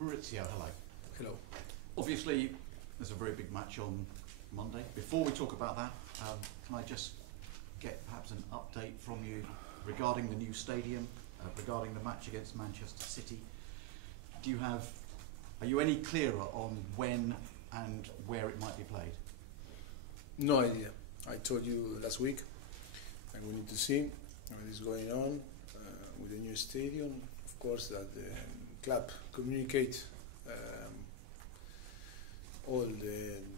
Mauricio, hello. Hello. Obviously, there's a very big match on Monday. Before we talk about that, can I just get perhaps an update from you regarding the new stadium, regarding the match against Manchester City? Are you any clearer on when and where it might be played? No idea. I told you last week, and we need to see what is going on with the new stadium. Of course, that the club communicate all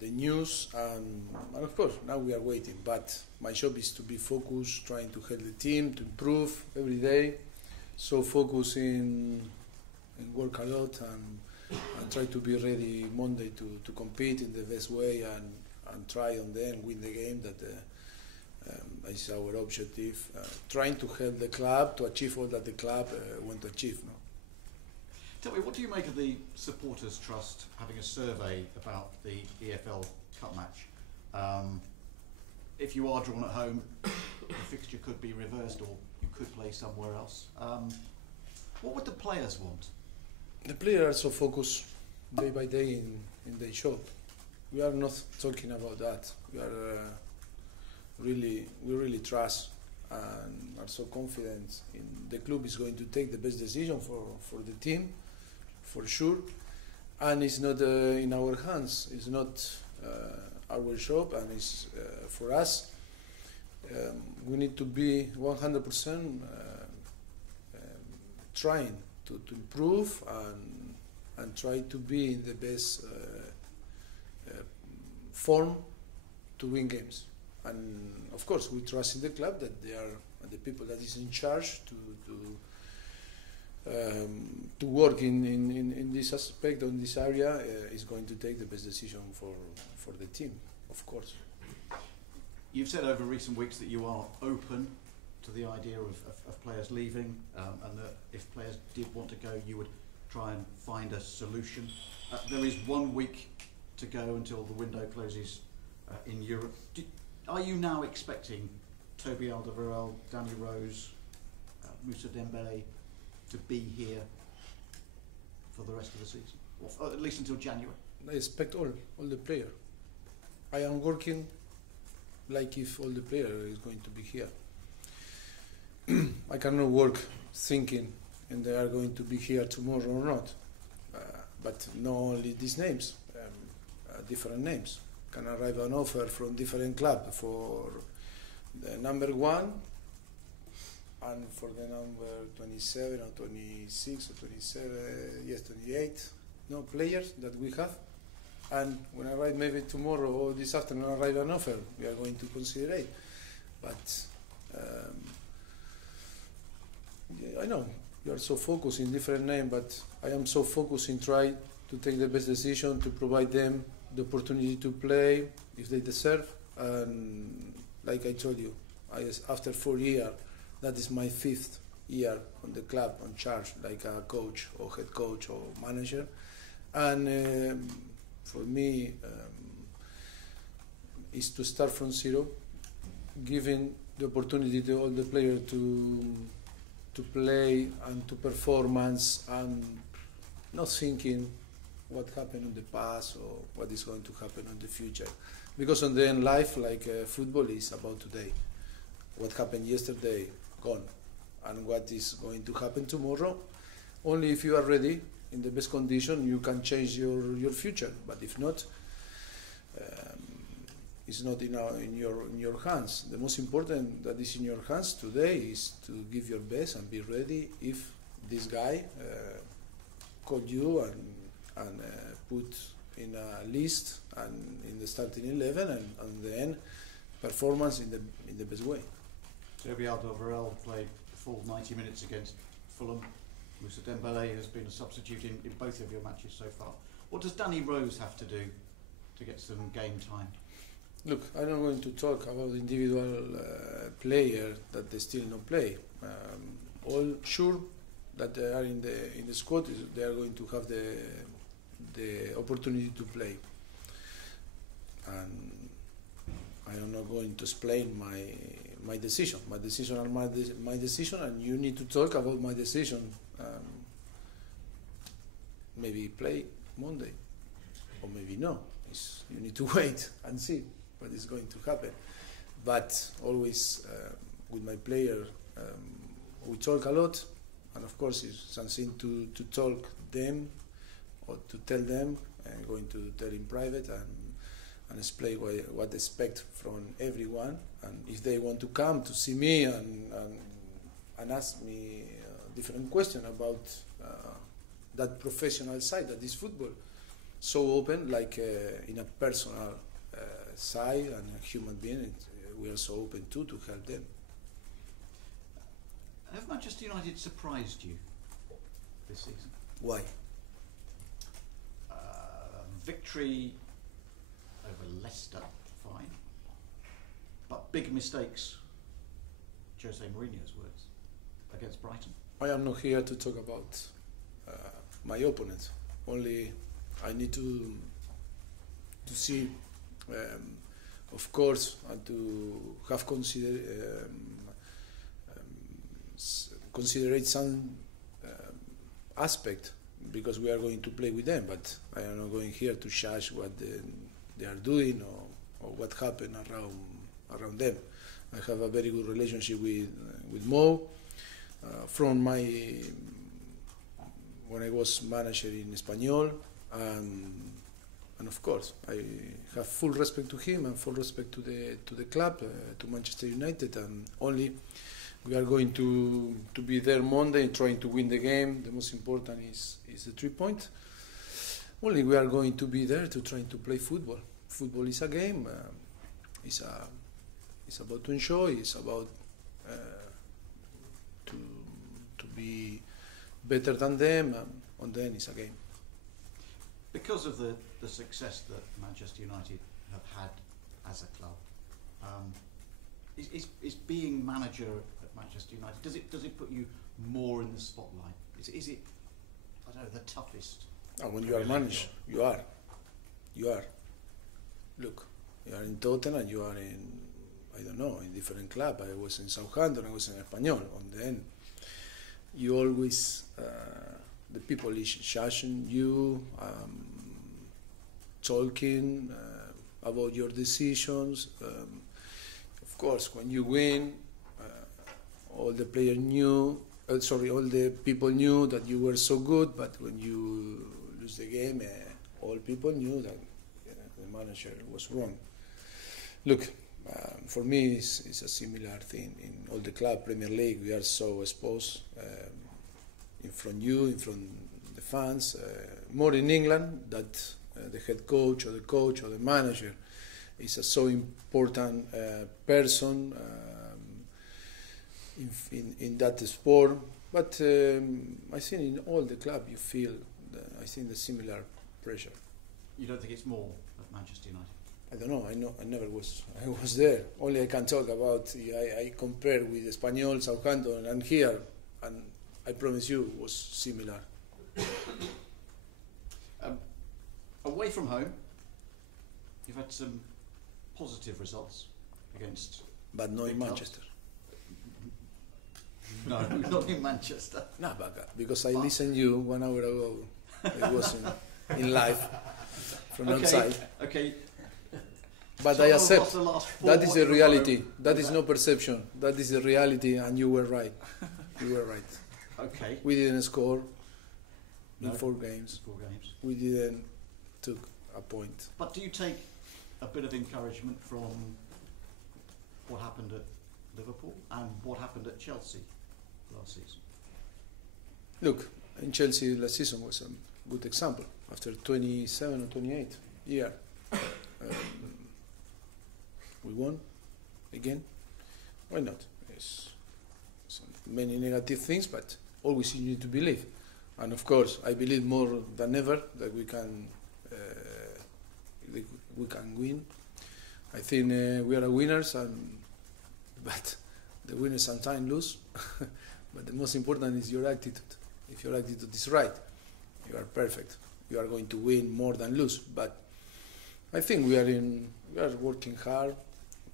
the news, and of course now we are waiting. But my job is to be focused, trying to help the team to improve every day. So focus in work a lot and try to be ready Monday to compete in the best way and try on then win the game. That is our objective. Trying to help the club to achieve all that the club want to achieve. No? Tell me, what do you make of the Supporters Trust having a survey about the EFL Cup match? If you are drawn at home, the fixture could be reversed or you could play somewhere else. What would the players want? The players are so focused day by day in their job. We are not talking about that. We really trust and are so confident in the club is going to take the best decision for the team, for sure. And it's not in our hands. It's not our job, and it's for us. We need to be 100% trying to improve and try to be in the best form to win games. And of course, we trust in the club that they are the people that is in charge to work in this aspect, in this area, is going to take the best decision for the team, of course. You've said over recent weeks that you are open to the idea of players leaving, and that if players did want to go, you would try and find a solution. There is 1 week to go until the window closes in Europe. Are you now expecting Toby Alderweireld, Danny Rose, Moussa Dembele to be here for the rest of the season, or at least until January? I expect all the players. I am working like if all the players is going to be here. I cannot work thinking and they are going to be here tomorrow or not. But not only these names, different names. Can arrive an offer from different club for the number 1 and for the number 27 or 26 or 27, yes, 28, no players that we have. And when I arrive maybe tomorrow or this afternoon arrive an offer, we are going to consider it. But I know you are so focused in different names, but I am so focused in trying to take the best decision to provide them the opportunity to play if they deserve. And like I told you, after 4 years, that is my 5th year on the club, on charge, like a coach or head coach or manager. And for me, is to start from zero, giving the opportunity to all the players to play and to performance, and not thinking what happened in the past or what is going to happen in the future. Because on the end, life, like football, is about today. What happened yesterday, gone. And what is going to happen tomorrow, only if you are ready, in the best condition, you can change your future. But if not, it's not in your hands. The most important that is in your hands today is to give your best and be ready if this guy called you and put in a list and in the starting 11 and then performance in the best way. Toby Alderweireld played the full 90 minutes against Fulham. Moussa Dembele has been a substitute in both of your matches so far. What does Danny Rose have to do to get some game time? Look, I'm not going to talk about individual players that they still not play. All sure that they are in the squad, they are going to have the opportunity to play. And I am not going to explain my decision. My decision are my decision, and you need to talk about my decision. maybe play Monday, or maybe no. You need to wait and see what is going to happen. But always with my player, we talk a lot, and of course it's something to talk them or to tell them. I'm going to tell in private and explain what they expect from everyone, and if they want to come to see me and ask me different questions about that professional side that is football, so open, like in a personal side and a human being, we are so open to help them. Have Manchester United surprised you this season? Why? Victory over Leicester, fine, but big mistakes, Jose Mourinho's words, against Brighton. I am not here to talk about my opponent. Only I need to see, of course, and to have considerate some aspect, because we are going to play with them, but I am not going here to judge what they are doing or what happened around them. I have a very good relationship with Mo from when I was manager in Espanyol, and of course I have full respect to him and full respect to the club, to Manchester United, and only we are going to be there Monday trying to win the game. The most important is the 3 points. Only we are going to be there to try to play football. Football is a game. It's about to enjoy. It's about to be better than them. And then it's a game. Because of the success that Manchester United have had as a club, is being manager at Manchester United, does it put you more in the spotlight? Is it, I don't know, the toughest? And when you are manager, you are. Look, you are in Tottenham, you are in, I don't know, in different club. I was in Southampton, I was in Espanyol. And then you always, the people is judging you, talking about your decisions. Of course, when you win, all the players knew, all the people knew that you were so good, but when you lose the game, all people knew that the manager was wrong. Look, for me, it's a similar thing. In all the club, Premier League, we are so exposed in front in front the fans, more in England, that the head coach or the manager is a so important person in that sport. But I think in all the club you feel, the similar pressure. You don't think it's more at Manchester United? I don't know. I never was. I was there. Only I can talk about. I compare with Espanyol, Southampton, and here, and I promise you, it was similar. Away from home, you've had some positive results against. But not in Manchester. No, not in Manchester. No, because I listened you 1 hour ago. I was in live from outside. Okay. But So I accept that is the reality. That is that? no perception. That is the reality, and you were right. You were right. Okay. We didn't score in No. 4 games. 4 games. We didn't took a point. But do you take a bit of encouragement from what happened at Liverpool and what happened at Chelsea last season? Look, in Chelsea last season was a good example. After 27 or 28 years, we won again. Why not? There's many negative things, but always you need to believe. And of course, I believe more than ever that we can win. I think we are winners, but the winners sometimes lose. But the most important is your attitude. If your attitude is right, you are perfect. You are going to win more than lose. But I think we are working hard.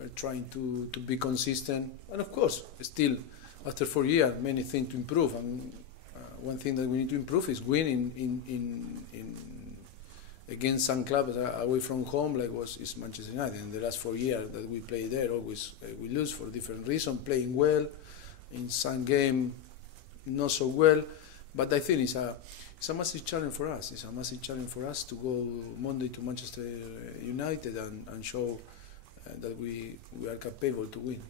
We're trying to be consistent. And of course, still, after 4 years, many things to improve. And one thing that we need to improve is winning in against some clubs away from home, like is Manchester United. In the last 4 years that we play there, always we lose for different reasons. Playing well, in some game not so well, but I think it's a massive challenge for us. It's a massive challenge for us to go Monday to Manchester United and show that we are capable to win.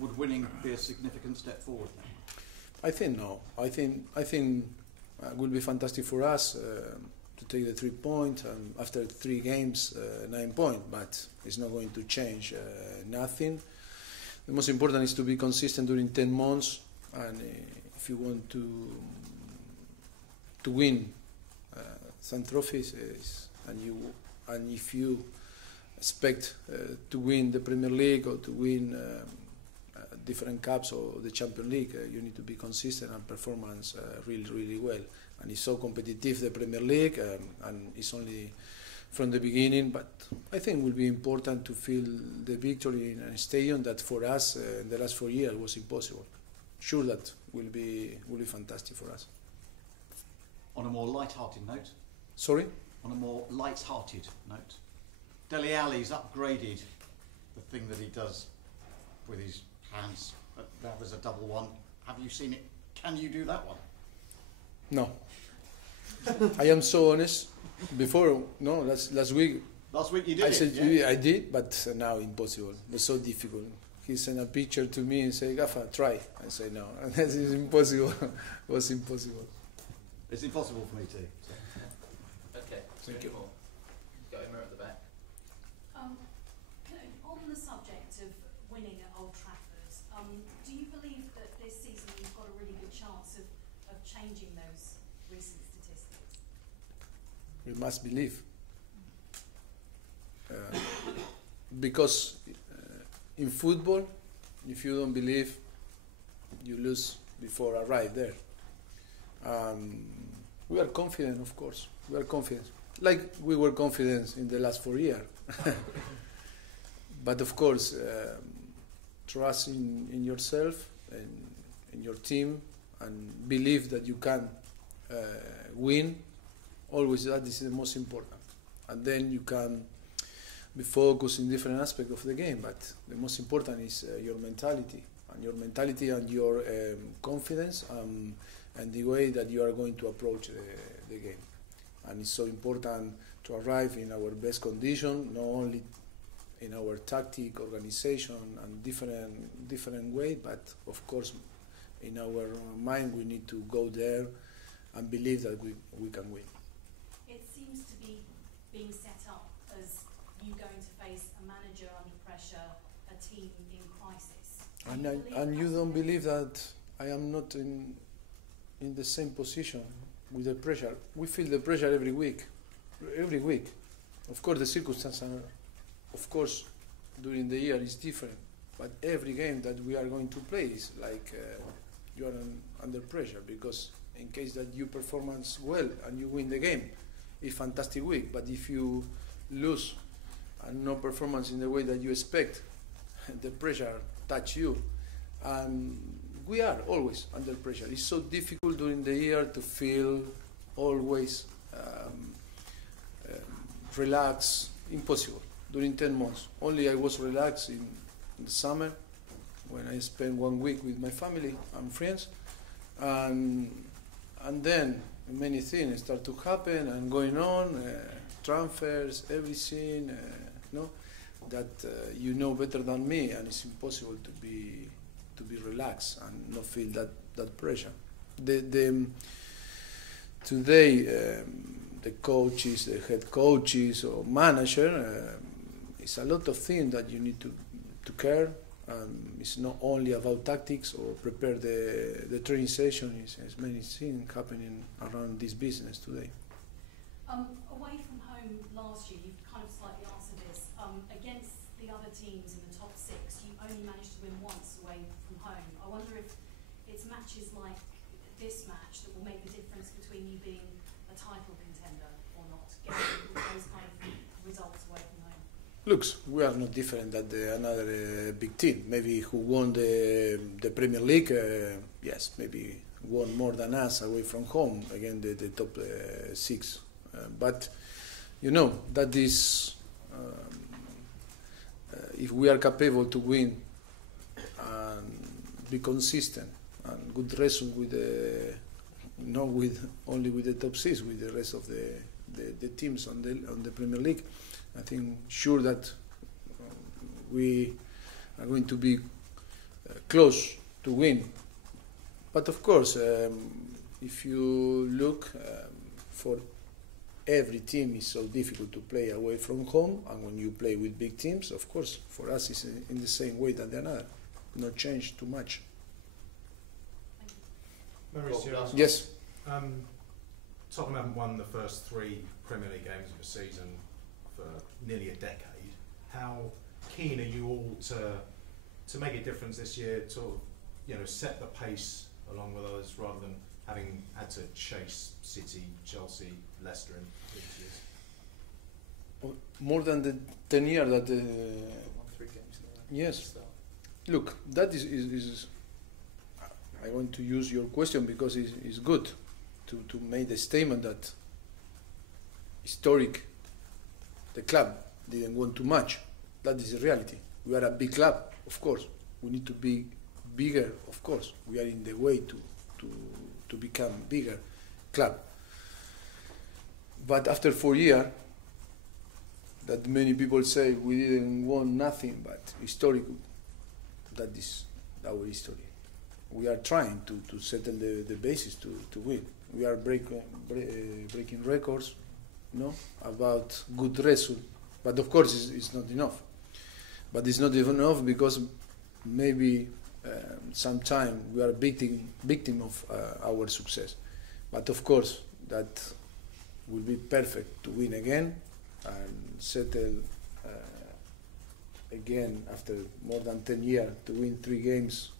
Would winning be a significant step forward then? I think no. I think it will be fantastic for us to take the 3 points, and after 3 games, 9 points. But it's not going to change nothing. The most important is to be consistent during 10 months, and if you want to win some trophies, and if you expect to win the Premier League or to win different cups or the Champions League, you need to be consistent and performance really well. And it's so competitive, the Premier League, and it's only from the beginning. But I think it will be important to feel the victory in a stadium that for us in the last 4 years was impossible. Sure, that will be fantastic for us. On a more light-hearted note. Sorry? On a more light-hearted note. Dele Alli's upgraded the thing that he does with his hands. Now there's a double one. Have you seen it? Can you do that one? No. I am so honest. Before, no, last week. Last week you did I said, yeah? I did, but now impossible. It's so difficult. He sent a picture to me and said, Gaffa, try. I say no. That is impossible. It was impossible. It's impossible for me too. So. Okay, Thank you. Got Emma at the back. On the subject of winning at Old Trafford, do you believe that this season you've got a really good chance of changing those recent statistics? We must believe. Because in football, if you don't believe, you lose before arrive there. We are confident, of course. We are confident. Like we were confident in the last 4 years. But of course, trust in yourself and in your team, and believe that you can win. Always, that is the most important. And then you can be focused in different aspects of the game. But the most important is your mentality, and your confidence, and the way that you are going to approach the game. And it's so important to arrive in our best condition, not only in our tactic, organization, and different way, but of course in our mind we need to go there and believe that we can win. It seems to be being set up as you going to face a manager under pressure, a team in crisis. And you don't believe that I am not in the same position with the pressure. We feel the pressure every week. Of course the circumstances are, of course, during the year is different, but every game that we are going to play is like you are under pressure, because in case that you performance well and you win the game, it's fantastic week. But if you lose and no performance in the way that you expect, the pressure touch you. And we are always under pressure. It's so difficult during the year to feel always relaxed. Impossible. During 10 months. Only I was relaxed in the summer when I spent 1 week with my family and friends. And then many things start to happen and going on, transfers, everything, that you know better than me, and it's impossible to be relaxed and not feel that pressure. Today, the coaches, the head coaches or manager, it's a lot of things that you need to care. It's not only about tactics or prepare the training session. It's many things happening around this business today. Away from home last year, you've kind of slightly answered this. Against the other teams in the top 6, you only managed to win once away from home. I wonder if it's matches like this match that will make the difference between you being a title contender or not, getting those kind of results away from home. Looks, we are not different than another big team. Maybe who won the Premier League, yes, maybe won more than us away from home against the top 6. But you know that is if we are capable to win and be consistent and good result with not with only with the top 6, with the rest of the teams on the Premier League, I think sure that we are going to be close to win. But of course, if you look for every team is so difficult to play away from home, and when you play with big teams, of course, for us it's in the same way than the other. Not change too much. Mauricio, Yes. Tottenham haven't won the first 3 Premier League games of the season for nearly a decade. How keen are you all to make a difference this year, to set the pace along with others, rather than having had to chase City, Chelsea, Leicester in previous years? More than the 10 years that. 3 games. Yes. Look, that is. I want to use your question because it's good to make the statement that historic, the club didn't want too much. That is the reality. We are a big club, of course. We need to be bigger, of course. We are in the way to become bigger club. But after 4 years, that many people say we didn't want nothing but historic, that is our history. We are trying to settle the basis to win. We are breaking records, about good result. But of course, it's not enough. But it's not even enough because maybe sometimes we are victim of our success. But of course, that will be perfect to win again and settle again after more than 10 years to win 3 games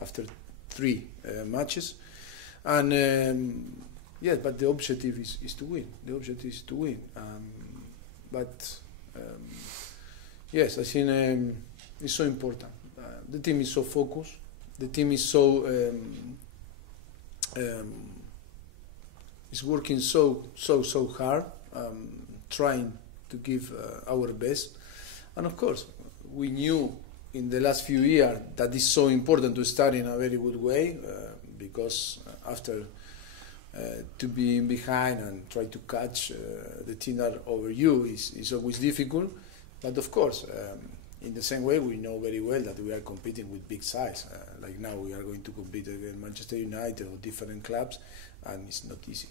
after 3 matches. And yes, but the objective is to win. The objective is to win. Yes, I think it's so important. The team is so focused. The team is so is working so hard, trying to give our best. And of course, we knew in the last few years that it's so important to start in a very good way, because after to be behind and try to catch the team that over you is always difficult. But of course, in the same way, we know very well that we are competing with big size. Like now, we are going to compete against Manchester United or different clubs, and it's not easy.